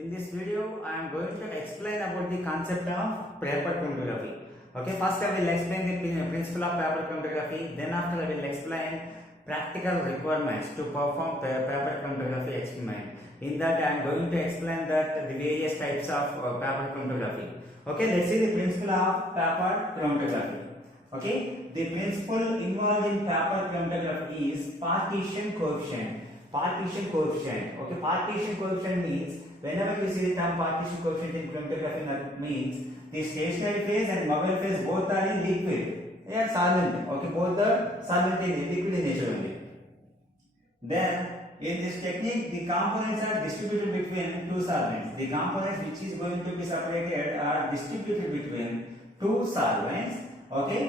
In this video, I am going to explain about the concept of paper chromatography. Okay, first I will explain the principle of paper chromatography. Then after I will explain practical requirements to perform paper chromatography experiment. In that I am going to explain that the various types of paper chromatography. Okay, let's see the principle of paper chromatography. Okay, the principle involved in paper chromatography is partition coefficient. Partition coefficient. Okay, partition coefficient means whenever you see the term partition coefficient in chromatography, that means the stationary phase and mobile phase both are in liquid. They are solvent. Okay, both are solvent in liquid in nature only. Then in this technique, the components are distributed between two solvents. The components which is going to be separated are distributed between two solvents. Okay,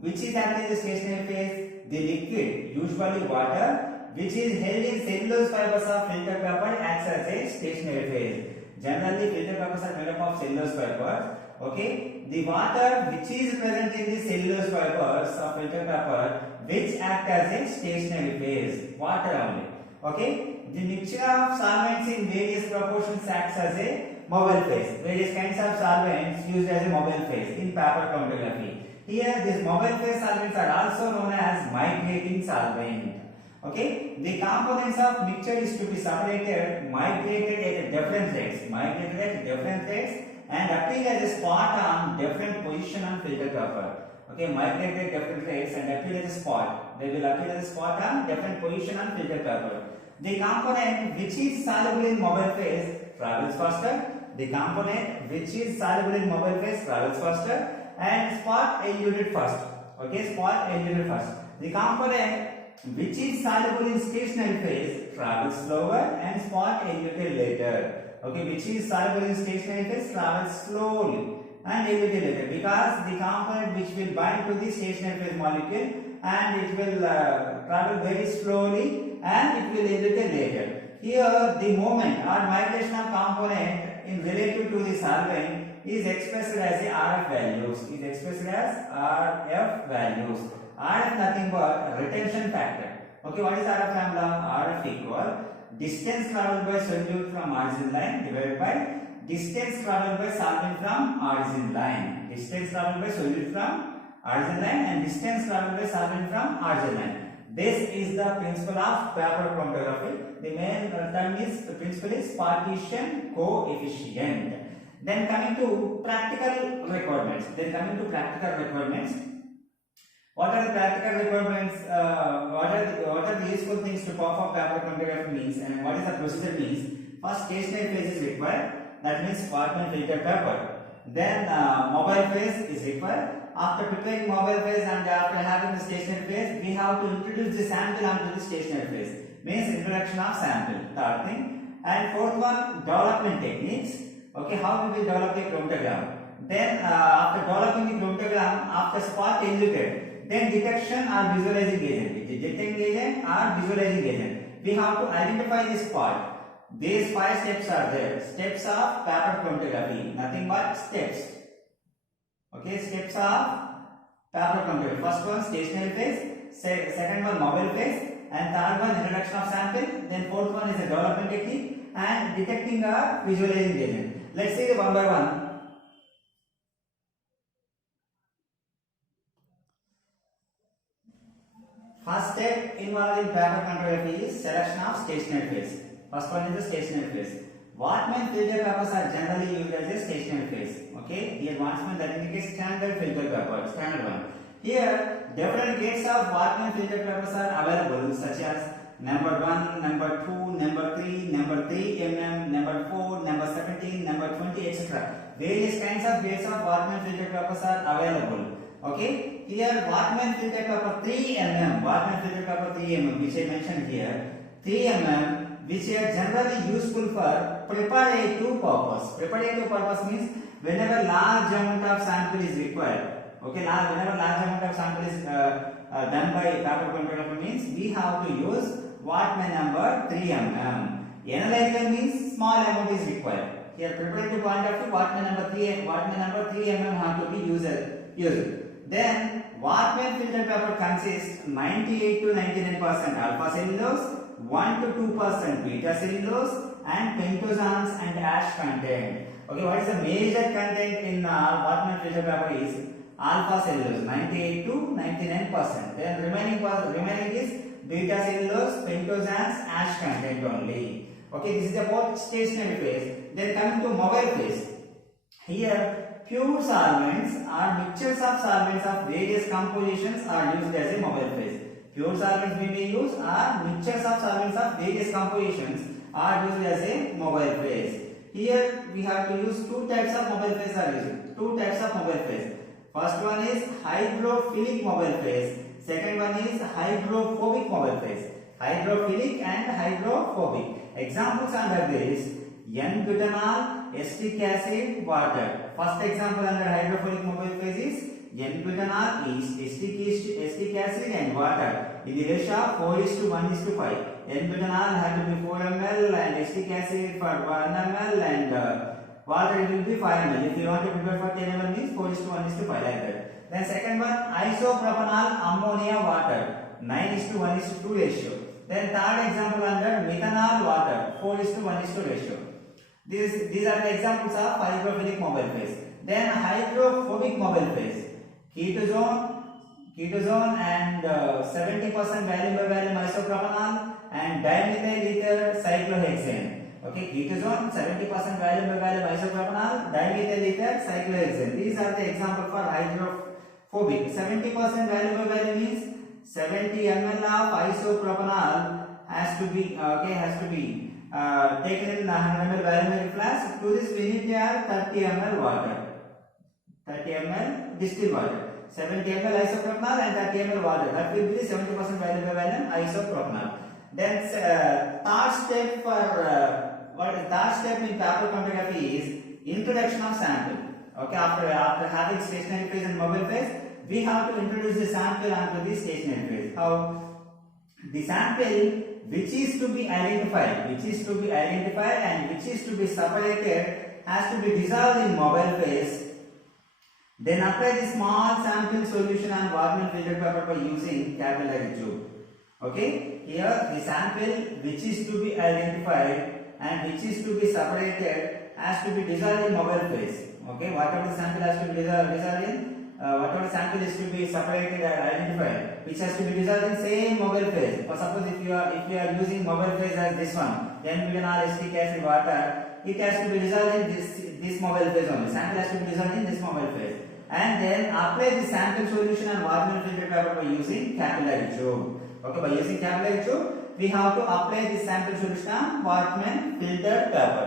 which is happening in the stationary phase? The liquid, usually water, which is held in cellulose fibers of filter paper, acts as a stationary phase. Generally, filter papers are made up of cellulose fibers. Okay, the water which is present in the cellulose fibers of filter paper, which act as a stationary phase, water only. Okay, the mixture of solvents in various proportions acts as a mobile phase. Various kinds of solvents used as a mobile phase in paper chromatography. Here, these mobile phase solvents are also known as migrating solvent. Okay, the components of mixture is to be separated, migrated at different rates, and appear as a spot on different position on filter paper. Okay, migrated at different rates and appear as a spot. They will appear as a spot on different position on filter paper. The component which is soluble in mobile phase travels faster. The component which is soluble in mobile phase travels faster, and spot eluted first. Okay, spot eluted first. The component which is soluble in stationary phase travels slower and spot eluted later. Okay, which is soluble in stationary phase travels slowly and eluted later, because the component which will bind to the stationary phase molecule and it will travel very slowly and it will elute later. Here the moment or migration of component in relative to the solvent is expressed as the RF values. RF nothing but retention factor. Okay, what is RF formula? RF equal distance travelled by solute from origin line divided by distance travelled by solvent from origin line. Distance travelled by solute from origin line and distance travelled by solvent from origin line. This is the principle of paper chromatography. The main term is, the principle is partition coefficient. Then coming to practical requirements. What are the practical requirements? What are the useful things to perform paper chromatography means, and what is the procedure means? First, stationary phase is required. That means Parchment filter paper. Then mobile phase is required. After preparing mobile phase and after having the stationary phase, we have to introduce the sample onto the stationary phase. Means introduction of sample. Third thing. And fourth one, development techniques. Okay, how we will develop the chromatogram. Then after developing the chromatogram, after spot eluted, then detection or visualizing agent. Detecting agent or visualizing agent. We have to identify the spot. These 5 steps are there. Steps of paper chromatography. Nothing but steps. Okay, steps of paper chromatography. First one, stationary phase. Second one, mobile phase. And third one, introduction of sample. Then fourth one is a development technique and detecting or visualizing agent. Let's see the one by one. First step involved in paper chromatography is selection of stationary phase. First one is the stationary phase. Whatman filter papers are generally used as a stationary phase. Okay, the advancement that indicates standard filter paper, standard one. Here, different grades of Whatman filter papers are available, such as number 1, number 2, number 3, number 3 mm, number 4, number 17, number 20, etc. Various kinds of grades of Whatman filter papers are available. Okay, here Whatman filter paper 3 mm, Whatman filter paper 3 mm, which I mentioned here, 3 mm, which are generally useful for preparative purpose. Preparative purpose means whenever large amount of sample is required. Okay, whenever large amount of sample is done by paper chromatography means we have to use Whatman number 3 mm. Analytical means small amount is required. Here preparative point of view, Whatman number 3 mm have to be used. Then Whatman filter paper consists 98 to 99% alpha cellulose 1 to 2% beta cellulose and pentosanes and ash content. Okay, what is the major content in Whatman filter paper is alpha cellulose 98 to 99%. Then remaining is beta cellulose, pentosanes, ash content only. Okay, this is about stationary phase. Then coming to mobile phase. Here, pure solvents or mixtures of solvents of various compositions are used as a mobile phase. Pure solvents we may use or mixtures of solvents of various compositions are used as a mobile phase. Here we have to use two types of mobile phase are used. Two types of mobile phase. First one is hydrophilic mobile phase. Second one is hydrophobic mobile phase. Hydrophilic and hydrophobic. Examples under this: N-butanol, acetic acid, water. First example under hydrophilic mobile phase is N-butanol is acetic acid and water in the ratio of 4:1:5. N-butanol had to be 4 ml and acetic acid for 1 ml and water it will be 5 ml. If you want to prepare for 10 ml means 4:1:5 like that. Then second one, isopropanol ammonia water 9:1:2 ratio. Then third example under methanol water 4:1:2 ratio. These are the examples of hydrophilic mobile phase. Then hydrophobic mobile phase. Ketone and 70% volume by volume isopropanol and dimethyl ether cyclohexane. Okay, ketone 70% volume by volume isopropanol, dimethyl ether cyclohexane. These are the example for hydrophobic. 70% volume by volume means 70 ml of isopropanol has to be taken in 100 ml volumetric flask. To this we need to add 30 ml water, 30 ml distilled water. 70 ml isopropanol and 30 ml water. That will be 70% volume by volume isopropanol. Then third step in paper chromatography is introduction of sample. Okay, after having stationary phase and mobile phase, we have to introduce the sample onto the stationary phase. How? The sample which is to be identified and which is to be separated has to be dissolved in mobile phase. Then apply the small sample solution on Whatman filter paper by using capillary tube. Okay, here the sample which is to be identified and which is to be separated has to be dissolved in mobile phase. Okay, whatever the sample has to be dissolved in, whatever sample is to be separated and identified, which has to be dissolved in same mobile phase. For suppose if you are using mobile phase as this one, then butanol, acetic acid, water, it has to be dissolved in this mobile phase only. Sample has to be dissolved in this mobile phase, and then apply the sample solution on Whatman filter paper by using capillary tube. Okay, by using capillary tube, we have to apply the sample solution on Whatman filter paper.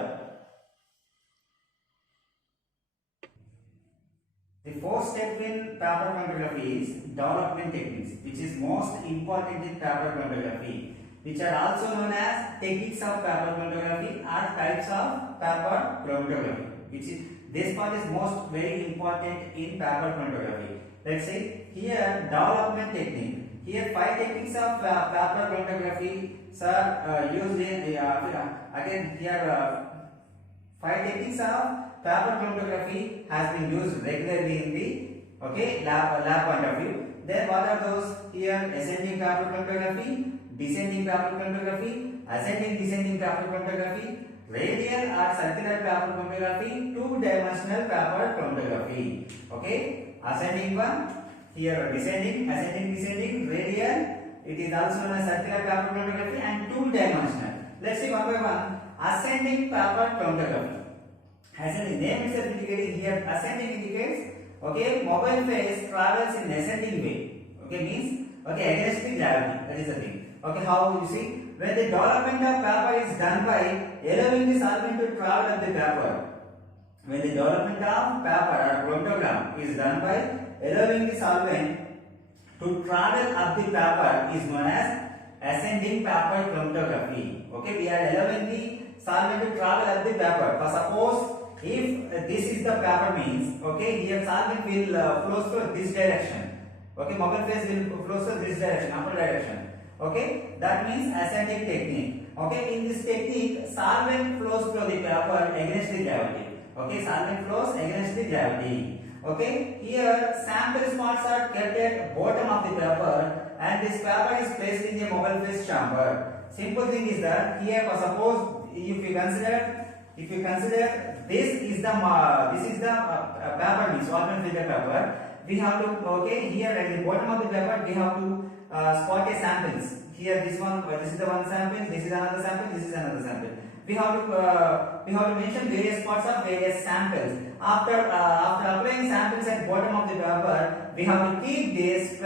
The fourth step in paper chromatography is development techniques, which is most important in paper chromatography, which are also known as techniques of paper chromatography or types of paper chromatography. This part is most very important in paper chromatography. Let's say here development technique. Here 5 techniques of paper chromatography are used in again here 5 techniques of paper chromatography has been used regularly in the lab point of view. Then what are those? Here ascending paper chromatography, descending paper chromatography, ascending descending paper chromatography, radial or circular paper chromatography, 2-dimensional paper chromatography. Okay, ascending one, here descending, ascending descending, radial, it is also known as circular paper chromatography, and 2-dimensional. Let's see one by one. Ascending paper chromatography. Ascending, name itself indicating here ascending indicates, okay, mobile phase travels in ascending way. Okay, means against the gravity. That is the thing. Okay, how you see? When the development of paper is done by allowing the solvent to travel up the paper. When the development of paper or chromatogram is done by allowing the solvent to travel up the paper is known as ascending paper chromatography. Okay, we are allowing the solvent to travel up the paper. For suppose if this is the paper means, okay, here solvent will flows to this direction. Okay, mobile phase will flows to this direction, upper direction. Okay, that means ascending technique. Okay, in this technique, solvent flows through the paper against the gravity. Okay, solvent flows against the gravity. Okay, here sample spots are kept at bottom of the paper, and this paper is placed in the mobile phase chamber. Simple thing is that here, suppose if you consider this is the paper means solvent filter paper. We have to here at the bottom of the paper we have to spot a samples. Here this is the one sample, this is another sample, this is another sample. We have to mention various spots of various samples. After applying samples at bottom of the paper, we have to keep this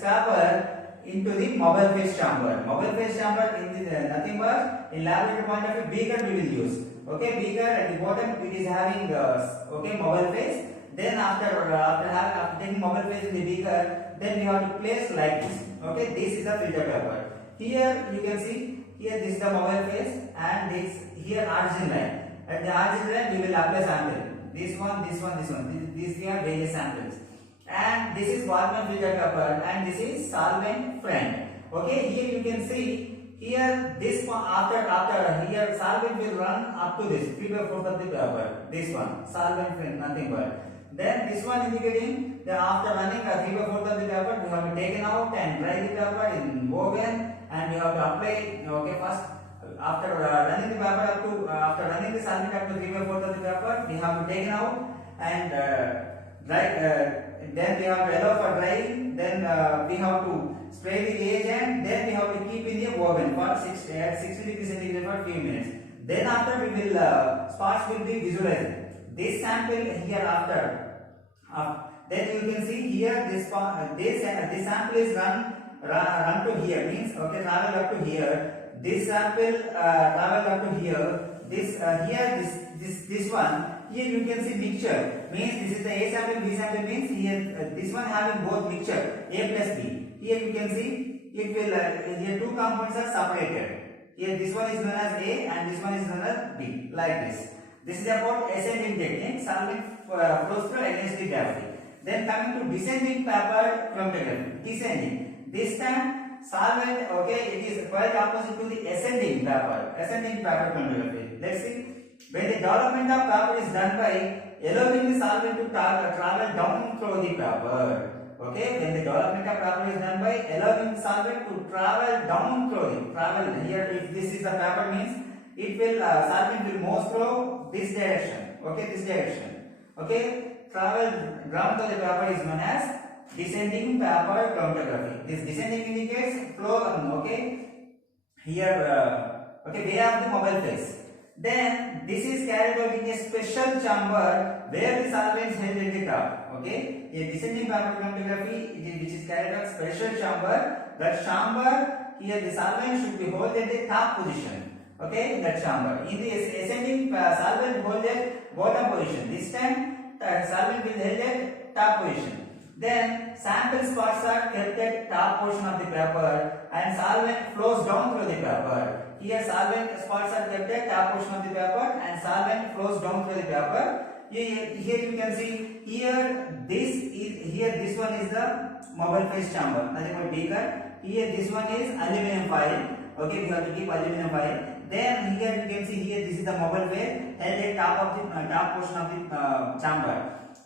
paper into the mobile phase chamber. Mobile phase chamber in the nothing but in laboratory point of view beaker we will use. Okay, beaker at the bottom it is having mobile phase. Then after taking mobile phase in the beaker, then we have to place like this. Okay, this is the filter paper. Here you can see here this is the mobile phase and this here origin line. At the origin line we will apply sample. This one, this one, this one. These we have various samples. And this is Waldman filter paper and this is solvent friend. Okay, here you can see here this one after here solvent will run up to this 3/4 of the paper. This one solvent friend nothing but. Then this one indicating that after running a 3/4 of the paper we have to taken out and dry the paper in oven and we have to apply. Okay, first after running the paper up to after running the solvent up to 3/4 of the paper we have to taken out and dry. Then we have to allow for drying. Then we have to spray the reagent. Then we have to keep in the oven for 60 degrees centigrade for few minutes. Then after we will spots will be visualized. This sample here after. Then you can see here this sample is run to here means travel up to here. This sample travel up to here. This one. Here you can see mixture means this is the A sample, B sample means here this one having both mixture A plus B. Here you can see it will here two components are separated. Here this one is known as A and this one is known as B like this. This is about ascending technique. Solvent flows through against the gravity. Then coming to descending paper chromatography. Descending. This time solvent it is quite opposite to the ascending paper. Ascending paper chromatography. Let's see. When the development of paper is done by allowing the solvent to travel down through the paper. Okay, when the development of paper is done by allowing the solvent to travel down through the travel here. If this is the paper means it will solvent will move through this direction. Okay, this direction. Okay, travel down to the paper is known as descending paper chromatography. This descending indicates flow. Okay, here we have the mobile phase. Then this is carried out in a special chamber where the solvent is held at the top. Okay, a descending paper chromatography which is carried out special chamber. That chamber here the solvent should be held at the top position. Okay, in that chamber. In the ascending solvent hold at bottom position. This time solvent will held at top position. Then sample spots are kept at top portion of the paper and solvent flows down through the paper. Here solvent spots are kept at top portion of the paper and solvent flows down through the paper. Here you can see this one is the mobile phase chamber. Nothing but beaker. Here this one is aluminum foil. Okay, we have to keep aluminum foil. Then here you can see here this is the mobile phase held at top portion of the chamber.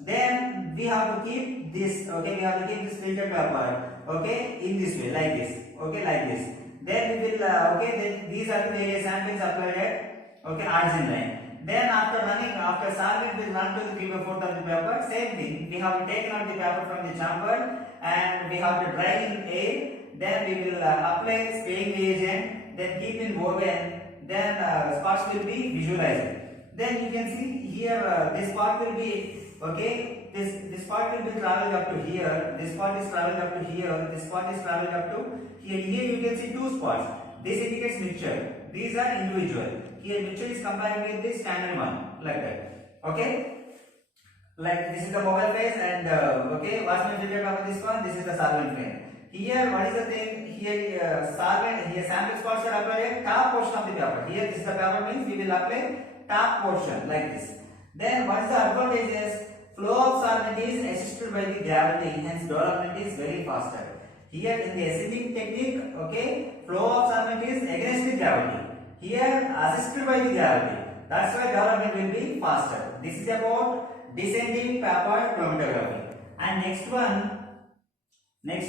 Then we have to keep this. Okay, we have to keep this filter paper. Okay, in this way like this. Okay, like this. Then we will then these are the various samples applied at origin line. Then after solvent will run to the 3/4 of the paper. Same thing. We have taken out the paper from the chamber and we have to dry in A. Then we will apply spraying reagent. Then keep in oven. Then spots will be visualized. Then you can see here this part will be this part will be traveled up to here. This part is traveled up to here. This part is traveled up to here. Here you can see two spots. This indicates mixture. These are individual. Here mixture is combined with the standard one like that. Okay. Like this is the mobile phase and Waldman filter paper. This one. This is the solvent phase. Here what is the thing? Here solvent. Here sample spots are applied top portion of the paper. Here this is the paper means we will apply top portion like this. Then what is the advantages? Flow of solvent is assisted by the gravity, hence development is very faster. Here in the ascending technique, flow of solvent is against the gravity. Here assisted by the gravity. That's why development will be faster. This is about descending paper chromatography. And next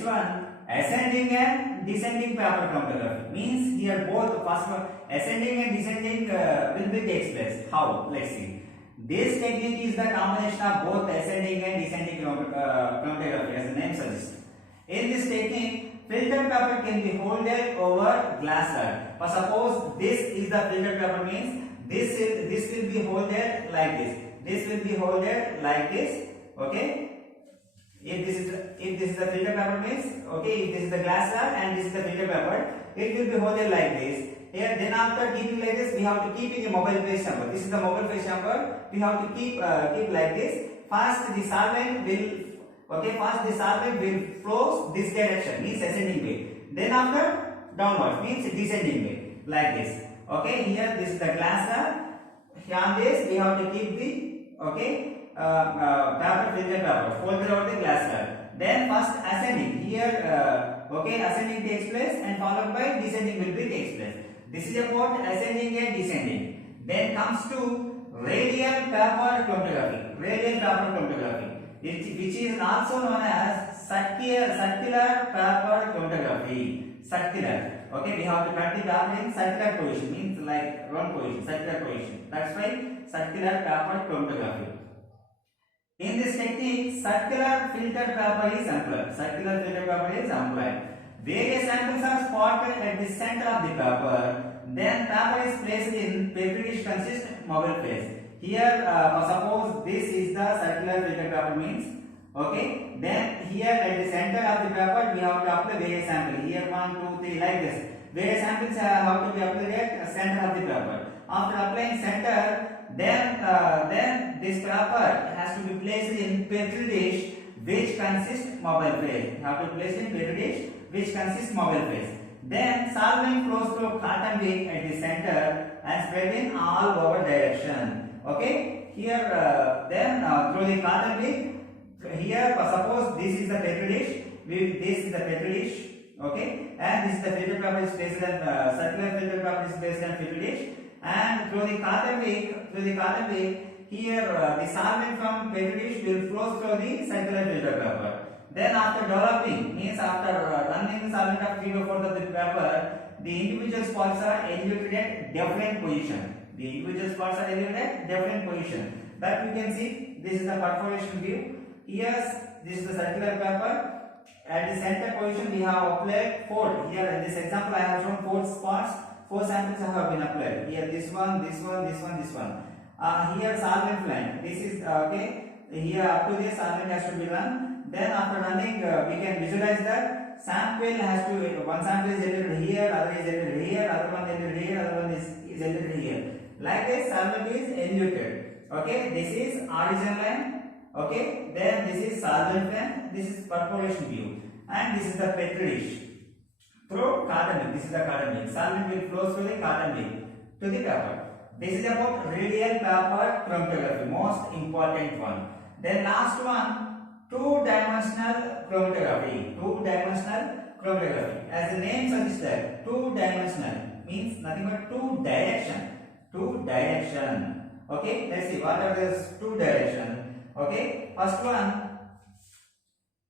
one, ascending and and descending paper chromatography. Means here both first one ascending and descending will be takes place. How? Let's see. This technique is the combination of both ascending and descending chromatography, as the name suggests. In this technique, filter paper can be holded over glass slab. For suppose this is the filter paper, means this will be holded like this. This will be holded like this. Okay. If this is the filter paper, means okay. If this is the glass slab and this is the filter paper, it will be holded like this. Here, then after keeping like this, we have to keep in a mobile phase chamber. This is the mobile phase chamber. We have to keep like this. First, the solvent will flow this direction, means ascending way. Then after downwards, means descending way, like this. Okay, here this is the glass slab. Here on this, we have to keep the paper, filter paper, folded over the glass slab. Then first ascending. Here, ascending takes place and followed by descending will be takes place. This is about ascending and descending. Then comes to radial paper chromatography. Radial paper chromatography, which is also known as circular paper chromatography. Circular. Okay, we have to cut the paper in circular position, means like round position, circular position. That's why circular paper chromatography. In this technique, circular filter paper is employed. Circular filter paper is employed. Various samples are spotted at the center of the paper. Then paper is placed in petri dish consist mobile phase. Here, suppose this is the circular filter paper, means okay. Then here at the center of the paper, we have to apply various samples. Here 1, 2, 3, like this. Various samples have to be applied at the center of the paper. After applying center, then this paper has to be placed in petri dish which consists mobile phase. You have to place in petri dish which consists mobile phase. Then solvent flows through cotton wick at the center and spread in all over direction. Okay. Here through the cotton wick. Here suppose this is the petri dish. This is the petri dish. Okay. And this is the filter paper is placed in circular filter paper is placed in petri dish. And through the cotton wick, here the solvent from petri dish will flow through the circular filter paper. Then after developing, means after running the solvent of 3 to 4 of the paper, the individual spots are eluted at different position. The individual spots are eluted at different position. That you can see. This is the perforation view. Here, this is the circular paper. At the center position, we have applied 4. Here in this example, I have shown 4 spots. 4 samples have been applied. Here, this one. Here, solvent line. This is okay. Here, up to this, solvent has to be run. Then, after running, we can visualize that sample has to. One sample is entered here, other is entered here, other one entered here, other one is entered here. Like this, solvent is eluted. Okay, this is origin line. Okay, then this is solvent line. This is perforation view, and this is the petri dish. Through cotton wick, this is the cotton wick. Solvent will flow through the cotton wick to the paper. This is about radial paper chromatography, most important one. Then last one, two-dimensional chromatography. Two-dimensional chromatography. As the name suggests that two-dimensional means nothing but two direction. Two direction. Okay, let's see what are these two direction. Okay, first one.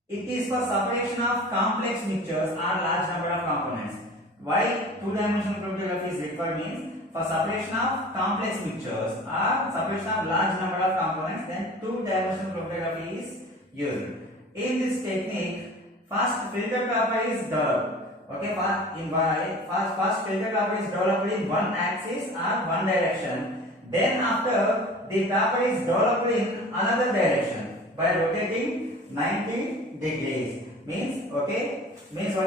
It is for separation of complex mixtures or large number of components. Why two-dimensional chromatography is required means for separation of complex mixtures or separation of large number of components, then two-dimensional chromatography is used. In this technique, first filter paper is developed. Okay, first filter paper is developed in one axis or one direction. Then after the paper is developed in another direction by rotating 90 degrees. Means what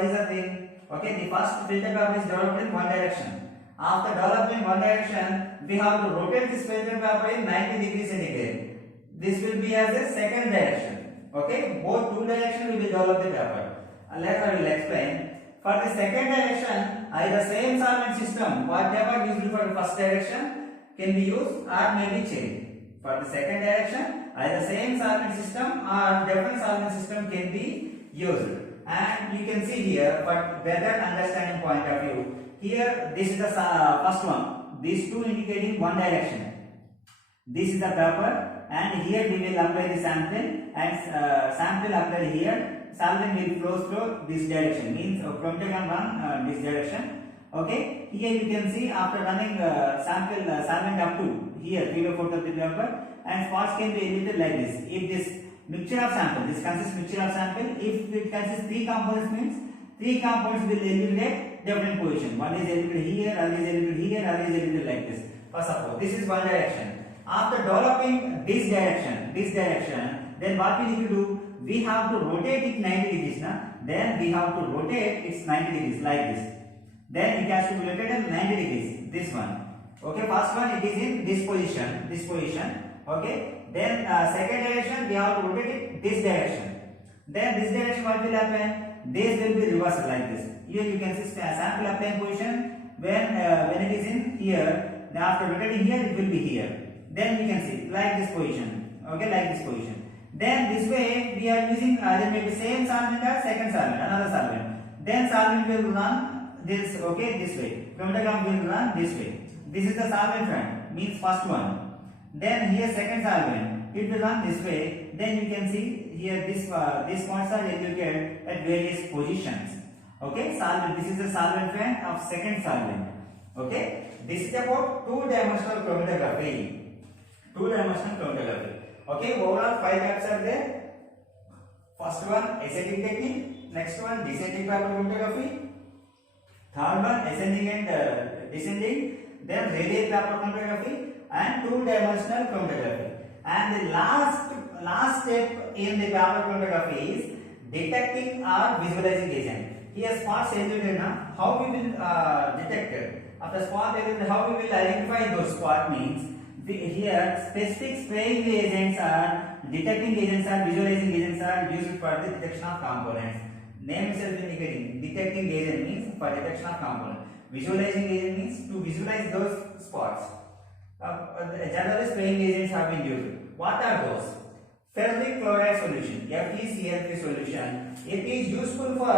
is the thing? Okay, the first filter paper is developed in one direction. After developing one direction, we have to rotate this filter paper in 90 degrees centigrade. This will be as a second direction. Okay, both two directions will be developed the paper. Later I will explain. For the second direction, either same solvent system, whatever used for the first direction can be used or may be changed. For the second direction, either same solvent system or different solvent system can be used. And you can see here, but better understanding point of view. Here, this is the first one. These two indicating one direction. This is the paper, and here we will apply the sample, and sample applied here. solvent will flow through this direction, means chromatograph run this direction. Okay, here you can see after running solvent up to here 3/4 of the paper, and spots can be emitted like this. If this mixture of sample, this consists mixture of sample, if it consists 3 components, means 3 components will eliminate different position. One is eliminated here, other is eliminated here, other is eliminated like this. For suppose this is one direction. After developing this direction, then what we need to do? We have to rotate it 90 degrees. Then we have to rotate it 90 degrees like this. Then it has to be rotated 90 degrees. This one. Okay, first one it is in this position. Okay. Then second direction we have to rotate it this direction. Then this direction what will happen? This will be reversed like this. Here you can see sample applying position when it is in here. Then after rotating here it will be here. Then we can see like this position. Okay, like this position. Then this way we are using either maybe same solvent or second solvent, another solvent. Then solvent will run this, okay, this way. Chromatograph will run this way. This is the solvent front, means first one. Then here second solvent, it will run this way. Then you can see here these points are indicated at various positions. Okay, solvent. This is the solvent front of second solvent. Okay, this is about two-dimensional chromatography. Two-dimensional chromatography. Okay, overall 5 types are there. First one ascending technique. Next one descending paper chromatography. Third one ascending and descending. Then radial paper chromatography and two-dimensional chromatography. And the last step in the paper chromatography is detecting or visualizing agent. Here spots eliminated. How we will detect it? After spot eliminated, how we will identify those spot means here specific spraying agents are detecting agents are visualizing agents are used for the detection of components. Name itself indicating detecting agent means for detection of component. Visualizing agent means to visualize those spots. Generally spraying agents have been used. What are those? Ferric chloride solution, FeCl3 solution. It is useful for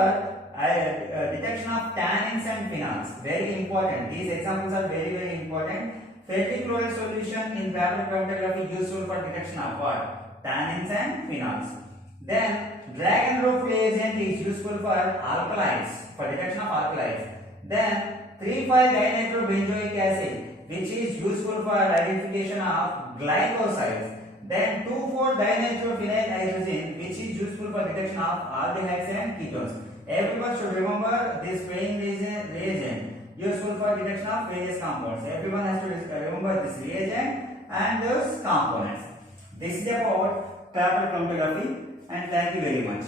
detection of tannins and phenols. Very important. These examples are very important. Ferric chloride solution in paper chromatography useful for detection of what? Tannins and phenols. Then drag and drop reagent is useful for alkalis, for detection of alkalis. Then 3,5-dinitrobenzoic acid, which is useful for identification of glycosides. Then 2,4-dinitrophenyl hydrogen, which is useful for detection of aldehydes and ketones. Everyone should remember this spraying reagent useful for detection of various compounds. Everyone has to remember this reagent and those components. This is about paper chromatography, and thank you very much.